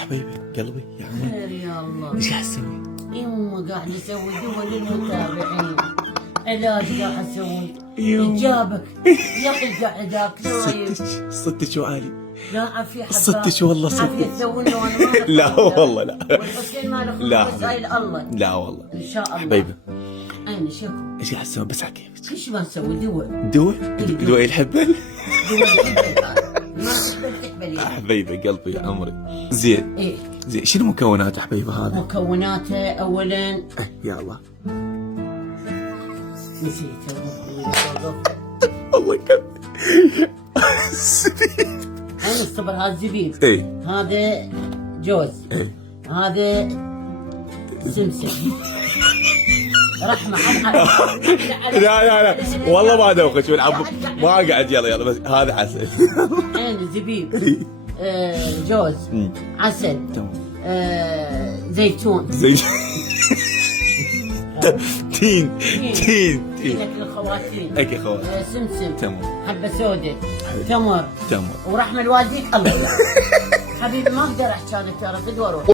حبيبي قلبي يا عمري. خير يا الله. ايش قاعد تسوي؟ يما قاعد اسوي دول للمتابعين، علاج قاعد اسوي. يما. جابك يا اخي قاعد اكل. صدق وعالي. لا عافية حباب. صدق والله صدق. عافية تسوي له وانا ما لا والله لا. والحسين ما له لا خلق وسائل الله. لا والله. ان شاء الله. حبيبي اين شوف ايش قاعد تسوي بس على كيفك؟ ايش ما نسوي دول. دول؟ دول الحبل؟ دول تحبل. ما تحبل يعني. حبيبي قلبي يا عمري. زين. ايه زين شنو مكونات حبيبي هذا؟ مكوناته اولا يا الله. نسيت الله يكرمك. انا الصبر هذا زبيب. ايه هذا جوز. ايه هذا سمسم. رحمة لا والله ما دوخك والعب ما قاعد. يلا بس هذا عسل. عين زبيب. جوز. عسل. زيتون. تين. لك الخواتيم. اكي خوات. سمسم. تمام. حبة سوداء. تمر. تمر. ورحمة الوالدين الله. حبيبي ما اقدر احكي انا ترى بدور.